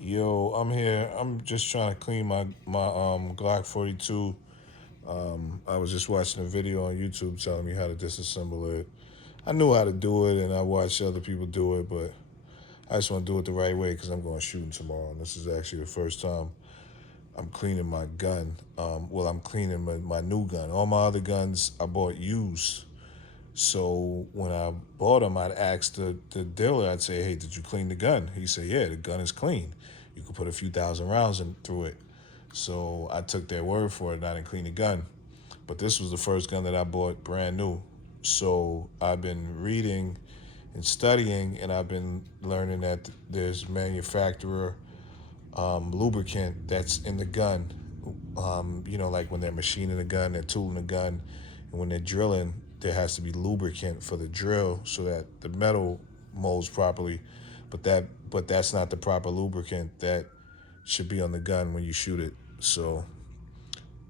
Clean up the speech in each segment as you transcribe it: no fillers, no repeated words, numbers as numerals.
Yo, I'm here. I'm just trying to clean my Glock 42. I was just watching a video on YouTube telling me how to disassemble it. I knew how to do it, and I watched other people do it, but I just want to do it the right way because I'm going shooting tomorrow. And this is actually the first time I'm cleaning my gun. I'm cleaning my new gun. All my other guns I bought used. So when I bought them, I'd ask the dealer, I'd say, hey, did you clean the gun? He'd say, yeah, the gun is clean. You could put a few thousand rounds through it. So I took their word for it and I didn't clean the gun. But this was the first gun that I bought brand new. So I've been reading and studying, and I've been learning that there's manufacturer lubricant that's in the gun. Like when they're machining the gun, they're tooling the gun, and when they're drilling, there has to be lubricant for the drill so that the metal molds properly. But that's not the proper lubricant that should be on the gun when you shoot it. So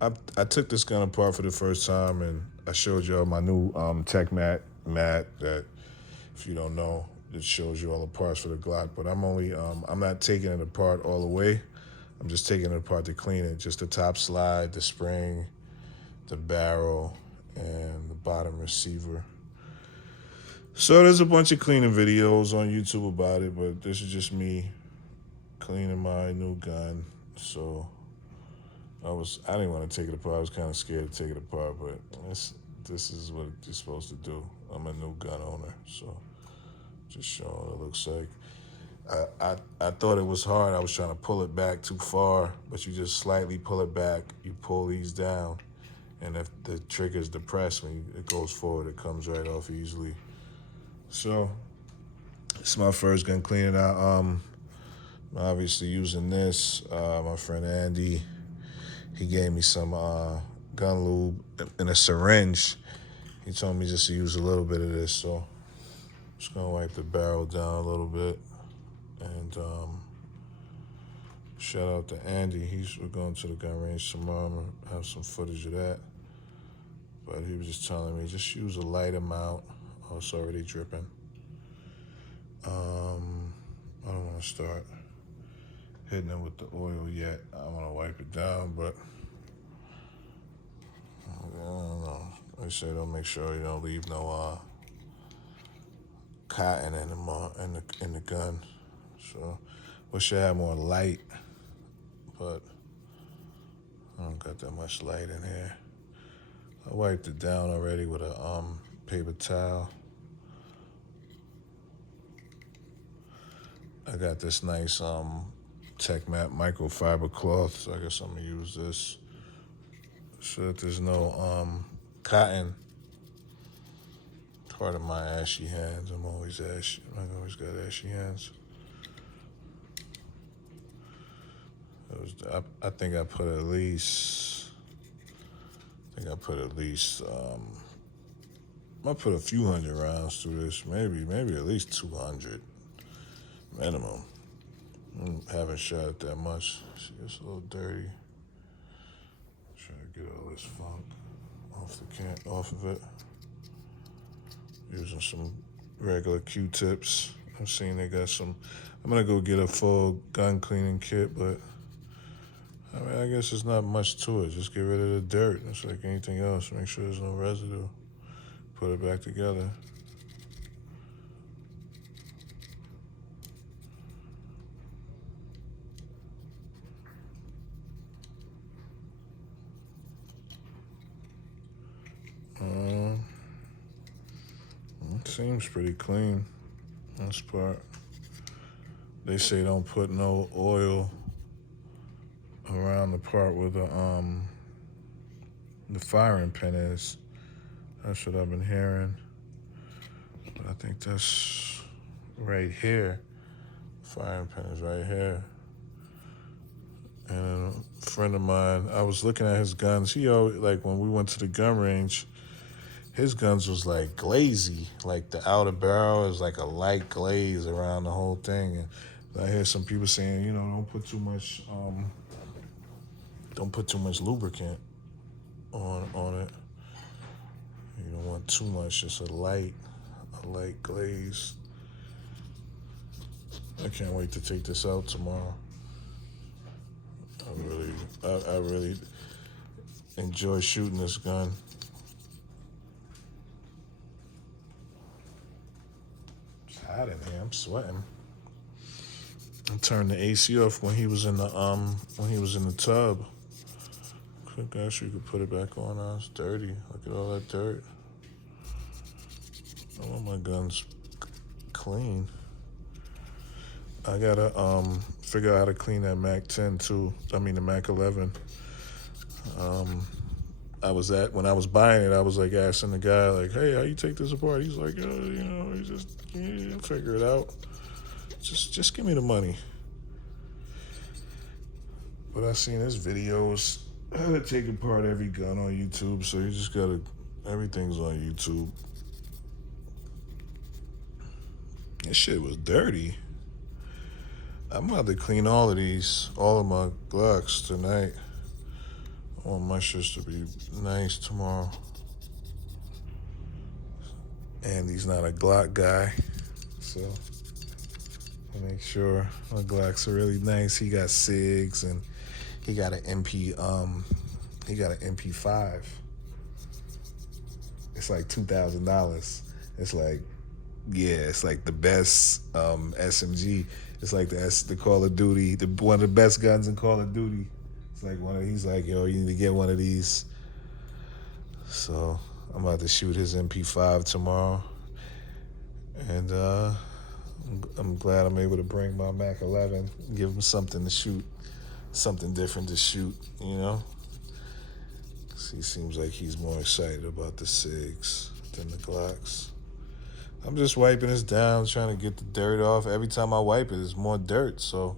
I took this gun apart for the first time, and I showed y'all my new tech mat that, if you don't know, it shows you all the parts for the Glock. But I'm not taking it apart all the way. I'm just taking it apart to clean it. Just the top slide, the spring, the barrel, and the bottom receiver. So there's a bunch of cleaning videos on YouTube about it, but this is just me cleaning my new gun. So I didn't want to take it apart. I was kind of scared to take it apart, but this is what you're supposed to do. I'm a new gun owner, so just showing what it looks like. I thought it was hard. I was trying to pull it back too far, but you just slightly pull it back. You pull these down, and if the trigger's depressed, when it goes forward, it comes right off easily. So it's my first gun cleaning out. I'm obviously using this. My friend Andy, he gave me some gun lube in a syringe. He told me just to use a little bit of this, so I'm just gonna wipe the barrel down a little bit. And shout out to Andy. We're going to the gun range tomorrow. I'm gonna have some footage of that. But he was just telling me just use a light amount. Oh, it's already dripping. I don't want to start hitting it with the oil yet. I want to wipe it down, but I don't know. They say don't make sure you don't leave no cotton in the gun. So wish I had more light, but I don't got that much light in here. I wiped it down already with a paper towel. I got this nice Tech Mat microfiber cloth, so I guess I'm gonna use this so that there's no cotton. Part of my ashy hands. I'm always ashy. I've always got ashy hands. I think I put at least. I put a few hundred rounds through this. Maybe at least 200 minimum. I haven't shot it that much. See, it's a little dirty. Trying to get all this funk off of it. Using some regular Q-tips. I've seen they got some. I'm gonna go get a full gun cleaning kit, but I mean, I guess there's not much to it. Just get rid of the dirt. It's like anything else. Make sure there's no residue. Put it back together. It seems pretty clean. This part. They say don't put no oil around the part where the firing pin is. That's what I've been hearing. But I think that's right here. Firing pin is right here. And a friend of mine, I was looking at his guns. He always, like when we went to the gun range, his guns was like glazy. Like the outer barrel is like a light glaze around the whole thing. And I hear some people saying, don't put too much lubricant on it. You don't want too much, just a light glaze. I can't wait to take this out tomorrow. I really enjoy shooting this gun. It's hot in here. I'm sweating. I turned the AC off when he was in the tub. Gosh, you could put it back on. It's dirty. Look at all that dirt. I want my guns clean. I gotta figure out how to clean that Mac 10 too. I mean the Mac 11. When I was buying it, I was like asking the guy like, "Hey, how you take this apart?" He's like, you just figure it out. Just give me the money." But I seen his videos how to take apart every gun on YouTube, so you just gotta. Everything's on YouTube. This shit was dirty. I'm about to clean all of my Glocks tonight. I want my shit to be nice tomorrow. And he's not a Glock guy, so I make sure my Glocks are really nice. He got SIGs and he got an MP5. It's like $2,000. It's like, yeah, it's like the best SMG. It's like the Call of Duty, one of the best guns in Call of Duty. It's like he's like, yo, you need to get one of these. So I'm about to shoot his MP5 tomorrow. And I'm glad I'm able to bring my Mac 11, give him something to shoot, something different to shoot, you know? He seems like he's more excited about the SIGs than the Glocks. I'm just wiping this down, trying to get the dirt off. Every time I wipe it, it's more dirt. So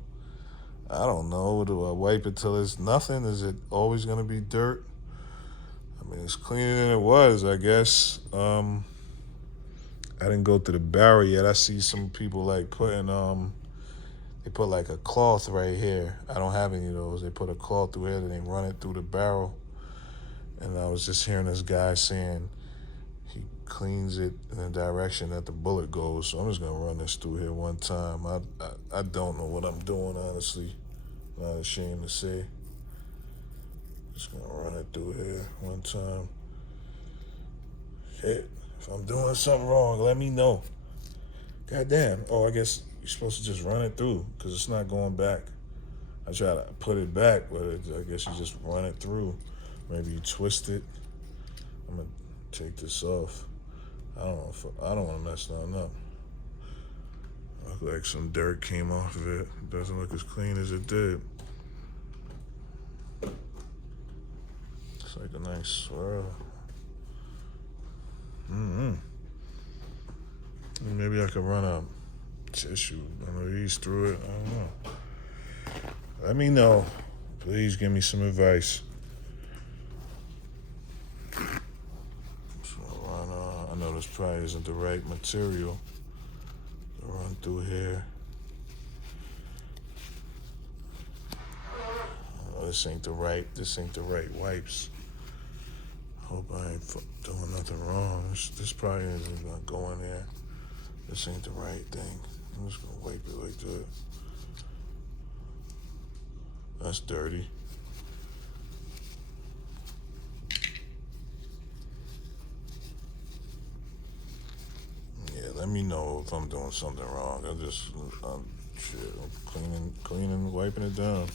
I don't know. Do I wipe it till it's nothing? Is it always going to be dirt? I mean, it's cleaner than it was, I guess. I didn't go through the barrel yet. I see some people like putting, they put like a cloth right here. I don't have any of those. They put a cloth through here and they run it through the barrel. And I was just hearing this guy saying he cleans it in the direction that the bullet goes. So I'm just going to run this through here one time. I don't know what I'm doing, honestly. I'm not ashamed to say. Just going to run it through here one time. Shit. If I'm doing something wrong, let me know. Goddamn. Oh, I guess you're supposed to just run it through because it's not going back. I try to put it back, but I guess you just run it through. Maybe you twist it. I'm going to take this off. I don't want to mess nothing up. Look like some dirt came off of it. It doesn't look as clean as it did. It's like a nice swirl. Maybe I could run a tissue, one of these through it. I don't know. Let me know. Please give me some advice. I know this probably isn't the right material to run through here. Oh, this ain't the right wipes. Hope I ain't doing nothing wrong. This probably isn't gonna go in there. This ain't the right thing. I'm just gonna wipe it like that. That's dirty. Yeah, let me know if I'm doing something wrong. I'm cleaning, wiping it down.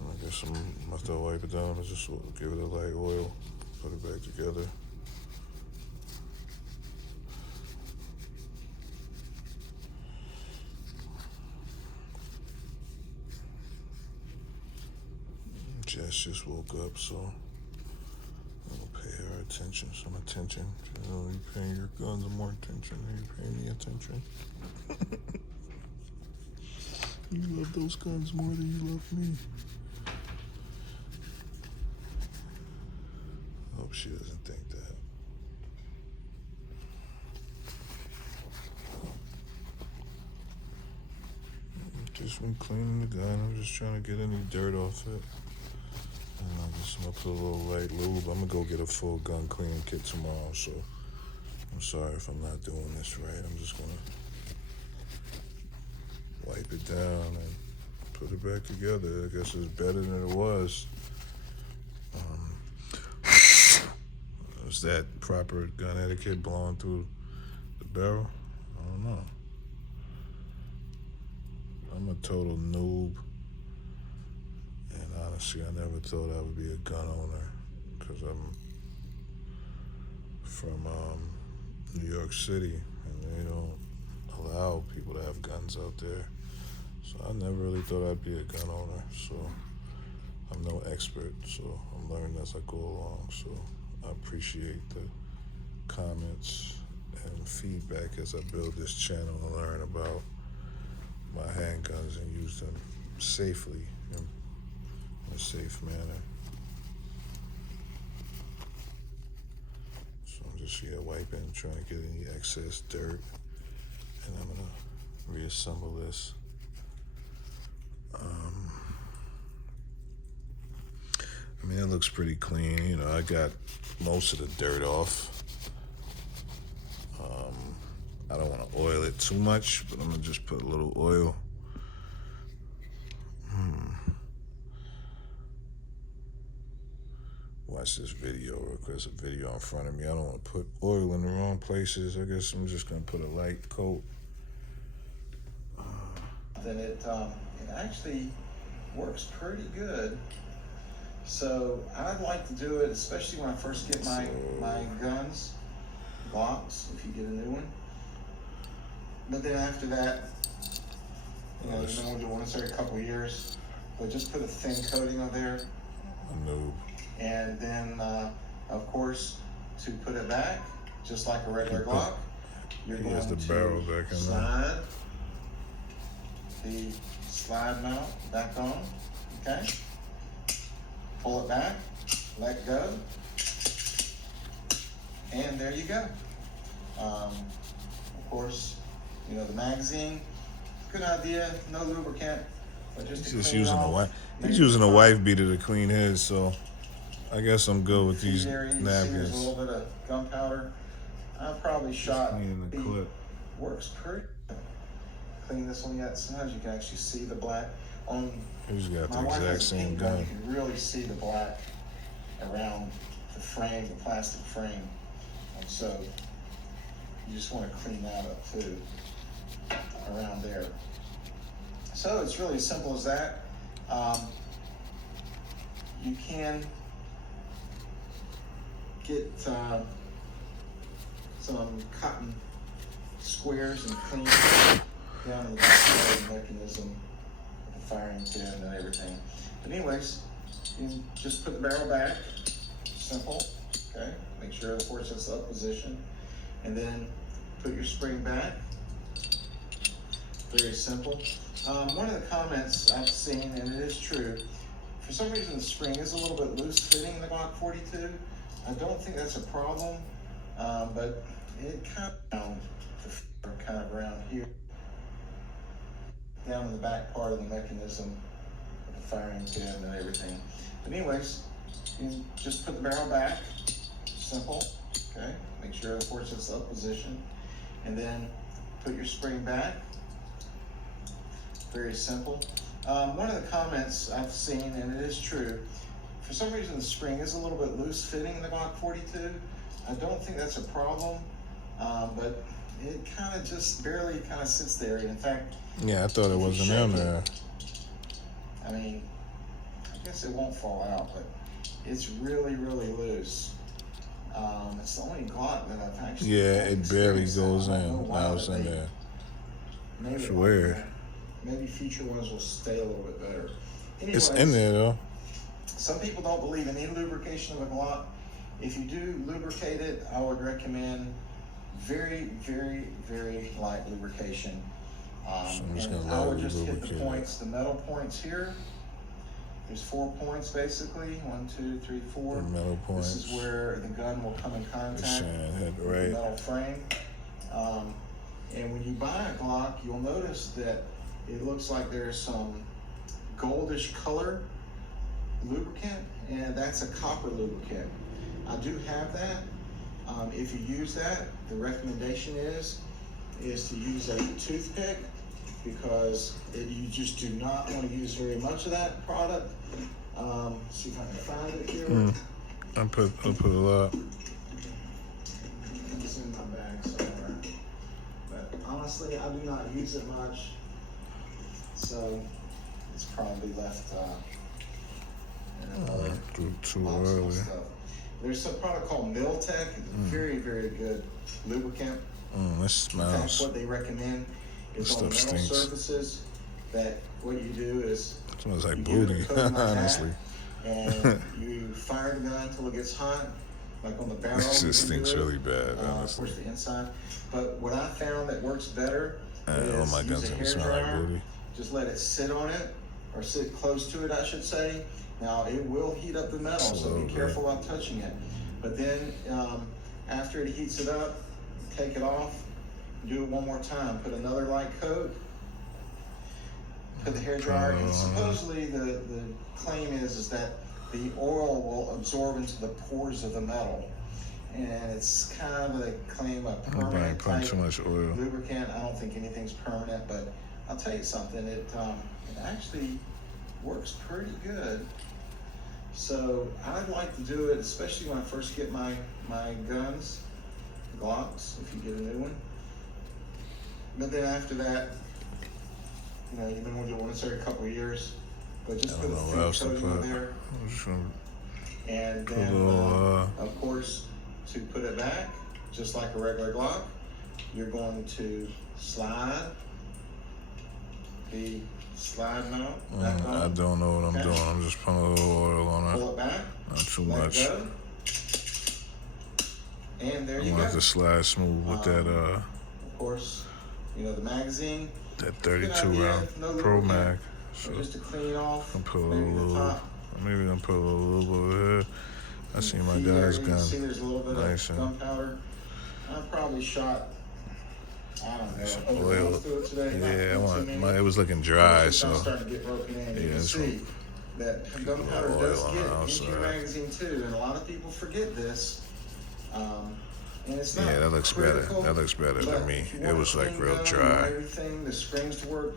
I guess after I wipe it down, I just give it a light oil, put it back together. Jess just woke up, so I'll pay her some attention. You know, you paying your guns more attention than you paying me attention. You love those guns more than you love me. Hope she doesn't think that. Just when cleaning the gun, I'm just trying to get any dirt off it. And I'm gonna put a little light lube. I'm gonna go get a full gun cleaning kit tomorrow, so I'm sorry if I'm not doing this right. I'm just gonna wipe it down and put it back together. I guess it's better than it was. Is that proper gun etiquette, blowing through the barrel? I don't know. I'm a total noob. And honestly, I never thought I would be a gun owner because I'm from New York City, and they don't allow people to have guns out there. So I never really thought I'd be a gun owner. So I'm no expert, so I'm learning as I go along. So I appreciate the comments and feedback as I build this channel and learn about my handguns and use them safely in a safe manner. So I'm just here wiping, trying to get any excess dirt, and I'm gonna reassemble this. I mean, it looks pretty clean. You know, I got most of the dirt off. I don't want to oil it too much, but I'm gonna just put a little oil. Watch this video real quick. There's a video in front of me. I don't want to put oil in the wrong places. I guess I'm just gonna put a light coat. Then it actually works pretty good. So I'd like to do it, especially when I first get my guns, Glocks, if you get a new one. But then after that, then we'll do one every couple of years. But just put a thin coating on there. A noob. And then, of course, to put it back, just like a regular Glock, you're going to barrel back in slide the slide mount back on, okay? Pull it back, let go, and there you go. Of course, you know, the magazine, good idea, no lubricant, but just He's using a wife. He's using a wife beater to clean his, so I guess I'm good with these napkins. There's a little bit of gunpowder. I probably shot. Cleaning the clip. Works pretty. Clean this one yet? Sometimes you can actually see the black on. He's got the My wife exact has a same pink gun. You can really see the black around the frame, the plastic frame. And so you just want to clean that up too, around there. So it's really as simple as that. You can get some cotton squares and clean down in the back of the mechanism, the firing pin and everything. But anyways, you can just put the barrel back, simple, okay? Make sure the force is up position, and then put your spring back. Very simple. One of the comments I've seen, and it is true, for some reason the spring is a little bit loose fitting in the Glock 42. I don't think that's a problem, but it kind of around here, down in the back part of the mechanism, with the firing pin and everything. But anyways, you can just put the barrel back, simple, okay? Make sure the force is up position, and then put your spring back. Very simple. One of the comments I've seen, and it is true, for some reason the spring is a little bit loose fitting in the Glock 42. I don't think that's a problem, but it kind of just barely kind of sits there. In fact, yeah, I thought it wasn't in there. I mean, I guess it won't fall out, but it's really, really loose. It's the only Glock that I've actually. Yeah, it barely goes in. Now it's in there. Maybe it's weird. Maybe future ones will stay a little bit better. Anyways, it's in there though. Some people don't believe in any lubrication of a Glock. If you do lubricate it, I would recommend very, very, very light lubrication. And I would just hit the points, the metal points here. There's 4 points basically. 1, 2, 3, 4. The metal points. This is where the gun will come in contact with the metal frame. And when you buy a Glock, you'll notice that it looks like there's some goldish color lubricant, and that's a copper lubricant. I do have that. If you use that, the recommendation is to use a toothpick because you just do not want to use very much of that product. See if I can find it here. I put a lot. It's in my bag somewhere. But honestly, I do not use it much. So it's probably left in another Too box of early. stuff. There's some product called Miltech. Very, very good lubricant. That In fact, smells. what they recommend is This on stuff metal stinks. surfaces that what you do is It smells like you give it a booty, coating like that, honestly. and you fire the gun until it gets hot, like on the barrel. This you just can do stinks it. really bad, Of honestly. course, the inside. But what I found that works better All is my use guns a gonna hair smell like dryer. booty. Just let it sit on it, or sit close to it, I should say. Now, it will heat up the metal, Just a so little be bit. careful while touching it. But then, after it heats it up, take it off, do it one more time. Put another light coat, put the hair dryer, and supposedly the claim is that the oil will absorb into the pores of the metal. And it's kind of a claim of Everybody permanent putting type too much oil. lubricant. I don't think anything's permanent, but I'll tell you something, it actually works pretty good. So I'd like to do it, especially when I first get my guns, Glocks, if you get a new one. But then after that, you've been doing this every couple of years, but just I put a don't know what thin else to coating on put. there. I'm just gonna And put a then, little, of course, to put it back, just like a regular Glock, you're going to slide the slide mount back on. I don't know what I'm doing. I'm just putting a little oil on Pull it. it back. Not too Let much. it go. And there I you want it go. to slide smooth with that Of course, the magazine. that Good 32 idea, round no Pro lubricant, Mag. or So just to clean off. I'm put a Maybe the little, top. maybe I'm put a little over here. I see my feet guy's area, you gun. see there's a little bit Nice, of huh? gunpowder. I probably shot, I don't know, Some over oil. ounce to it today. Yeah, Not too many. it was looking dry, It's so starting to get broken in. You yeah, can it's see that gunpowder oil does on get the into your outside. magazine too, and a lot of people forget this. And it's not yeah, that looks better. critical, That looks better but than me. if you It want a was like clean real gun, you dry. want everything, the springs to work.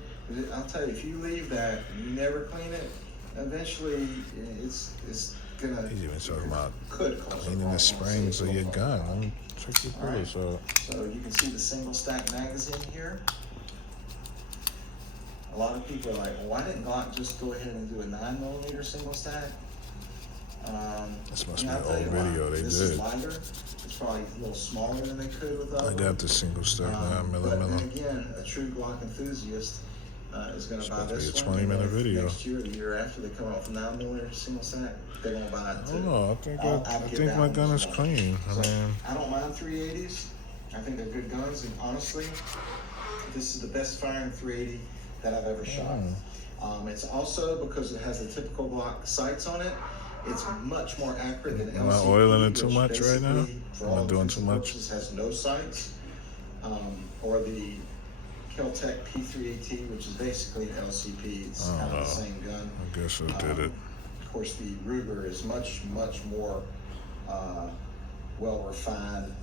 I'll tell you, if you leave that, and you never clean it, eventually it's gonna. He's even talking about could cause a cleaning problem. the springs of your Safety gun. problem. Let me check your All right. bullets out. So you can see the single stack magazine here. A lot of people are like, well, why didn't Glock just go ahead and do a 9mm single stack? This must and be I'll an tell old you why. video they This is did. lighter. It's probably a little smaller than they could with I other. got the single stack 9 But then millimeter. again, a true Glock enthusiast is going to buy supposed to be this a one. 20-minute And if video. Next year, the year after, they come out with 9mm single stack, they're going to buy it I too. don't know. I think I'll I get think that my one gun as is well. clean. I So, mean, I don't mind 380s. I think they're good guns, and honestly, this is the best firing 380 that I've ever shot. It's also, because it has the typical Glock sights on it, it's much more accurate than LCP. Am I oiling it too which much right now? basically, for Am I all doing intents too and much? purposes, has no sights. Or the Kel-Tec P3AT, which is basically an LCP. It's I kind don't of the know. same gun. I guess I did it. Of course, the Ruger is much more well refined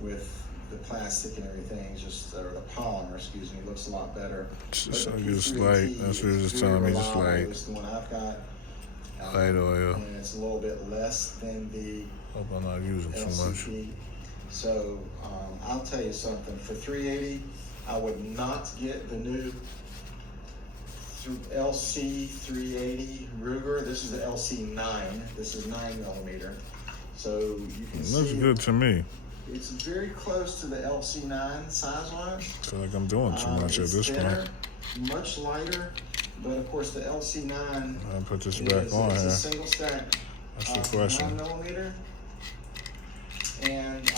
with the plastic and everything. Or the polymer, excuse me, looks a lot better. Just But the use P3AT light. That's what he was is telling me. very Just reliable. light. It's the one I've got. Light oil. And it's a little bit less than the Hope I'm not using too much. LCP. So I'll tell you something. For 380, I would not get the new LC 380 Ruger. This is the LC 9. This is 9mm. So you can It see looks good to me. it's very close to the LC 9 size-wise. I feel like I'm doing too much at It's this thinner, point. much lighter, but of course the LC 9 I'll put this back is on it's a here. single stack. That's the question. 9mm, and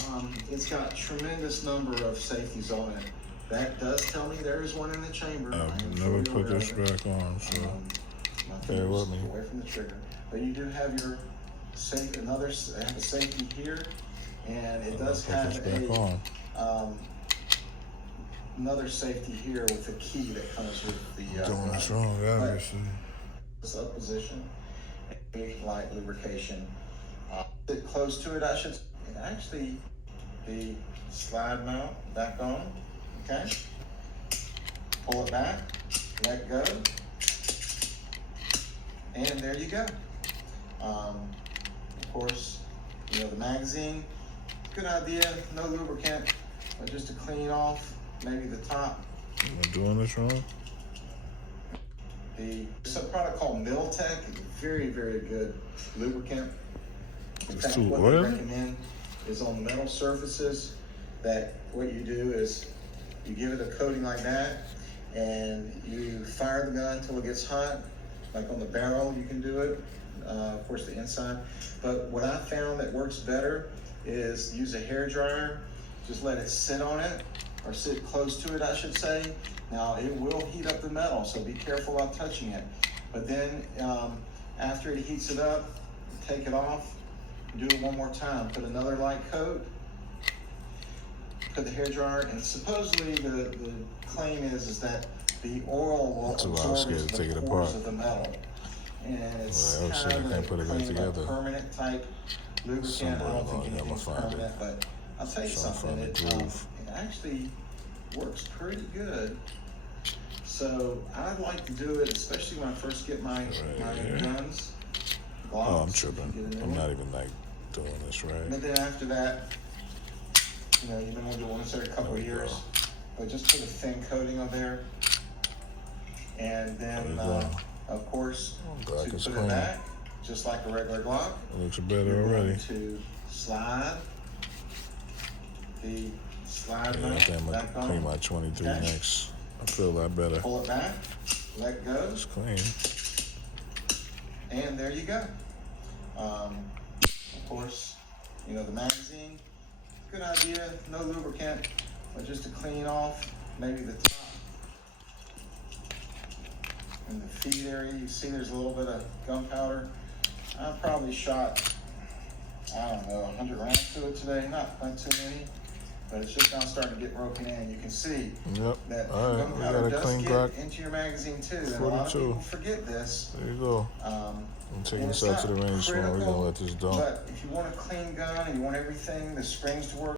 it's got tremendous number of safeties on it. That does tell me there is one in the chamber. I am I've fully never put aware this of it. back on, so My bear fingers with me. away from the trigger, but you do have your safe. I have a safety here, and it I'll does put have this back on. another safety here with a key that comes with the. Doing this wrong, obviously. This up position, light lubrication. Sit close to it, I should. And actually, the slide mount back on. Okay. Pull it back, let go, and there you go. Of course, the magazine, good idea, no lubricant, but just to clean off maybe the top. Am I doing this wrong? There's a product called Miltech. It's a very, very good lubricant. In It's fact, too what oily? they recommend is on metal surfaces that what you do is you give it a coating like that and you fire the gun until it gets hot. Like on the barrel, you can do it. Of course, the inside. But what I found that works better is use a hair dryer. Just let it sit on it, or sit close to it, I should say. Now, it will heat up the metal, so be careful about touching it. But then, after it heats it up, take it off, do it one more time. Put another light coat, put the hair dryer, and supposedly the claim is that the oil will That's why I was absorb scared to into take the it pores apart. of the metal. And it's Well, shit, I kind can't of put it back a together. permanent type lubricant. Somewhere I don't along think here, I'ma anything's find it. permanent, but I'll tell you Something something. from the groove. It actually works pretty good. So I'd like to do it, especially when I first get my here. guns. Glocks, Oh, I'm if you get a tripping. new I'm one. not even like doing this right. And then after that, you've been doing this every couple of There we years. go. But just put a thin coating on there. And then, There we go. of course, Glock to is put clean. it back, just like a regular Glock, It looks better you're already. going to slide the slide Yeah, I nut think I'm back gonna clean on, my 23 Okay. next. I feel a lot better. pull it back, let go, It's clean. and there you go. Of course, the magazine, good idea, no lubricant, but just to clean off maybe the top and the feed area. You see there's a little bit of gunpowder. I probably shot, 100 rounds to it today, not too many, but it's just now starting to get broken in. You can see Yep. that All right, we gunpowder got a does clean get Glock into your magazine too, and a lot of 42. people forget this. There you go. I'm taking And this it's out to the not range tomorrow. We're gonna critical, let this dump. But if you want a clean gun and you want everything, the springs to work,